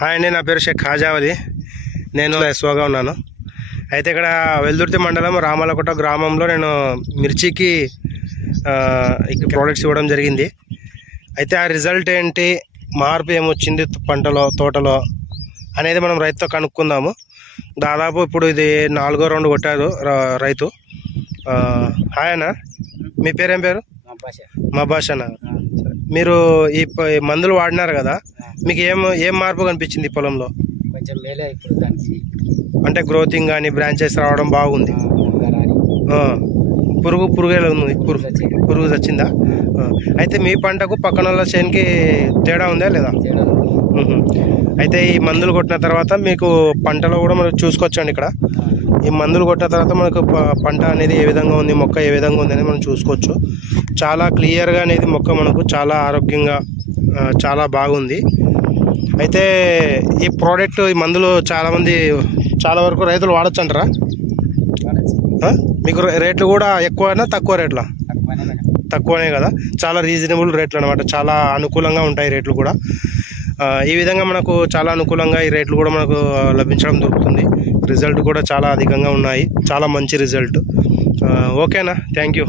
Hi అండి, నా పేరు షేక్ ఖాజావలి. నేను ఎస్ఓగా ఉన్నాను. అయితే ఇక్కడ వెల్దుర్తి మండలం రామలకోట గ్రామంలో నేను మిర్చికి ప్రోడక్ట్స్ ఇవ్వడం జరిగింది. అయితే ఆ రిజల్ట్ ఏంటి, మార్పు ఏమొచ్చింది పంటలో, తోటలో అనేది మనం రైతుతో కనుక్కుందాము. దాదాపు ఇప్పుడు ఇది 4వ రౌండ్ కొట్టారు రైతు. హాయ్ అన్న, మీ పేరేం పేరు? మా భాష అన్న. మీరు ఈ మందులు వాడినారు కదా, మీకు ఏం మార్పు కనిపించింది పొలంలో? కొంచెం మేలే ఇప్పుడు దానికి, అంటే గ్రోతింగ్ కానీ బ్రాంచెస్ రావడం బాగుంది. పురుగు ఎలా ఉంది? పురుగు వచ్చిందా? అయితే మీ పంటకు పక్కన వాళ్ళ చేనుకి తేడా ఉందా లేదా? అయితే ఈ మందులు కొట్టిన తర్వాత మీకు పంటలో కూడా మనం చూసుకోవచ్చండి. ఇక్కడ ఈ మందులు కొట్టిన తర్వాత మనకు పంట అనేది ఏ విధంగా ఉంది, మొక్క ఏ విధంగా ఉంది అనేది మనం చూసుకోవచ్చు. చాలా క్లియర్గా అనేది మొక్క మనకు చాలా ఆరోగ్యంగా చాలా బాగుంది. అయితే ఈ ప్రోడక్ట్, ఈ మందులు చాలా వరకు రైతులు వాడచ్చు అంటారా? మీకు రేట్లు కూడా ఎక్కువనా తక్కువ రేట్లా? తక్కువనే కదా, చాలా రీజనబుల్ రేట్లు అనమాట. చాలా అనుకూలంగా ఉంటాయి రేట్లు కూడా. ఈ విధంగా మనకు చాలా అనుకూలంగా ఈ రేట్లు కూడా మనకు లభించడం దొరుకుతుంది. రిజల్ట్ కూడా చాలా అధికంగా ఉన్నాయి, చాలా మంచి రిజల్ట్. ఓకేనా, థ్యాంక్ యూ.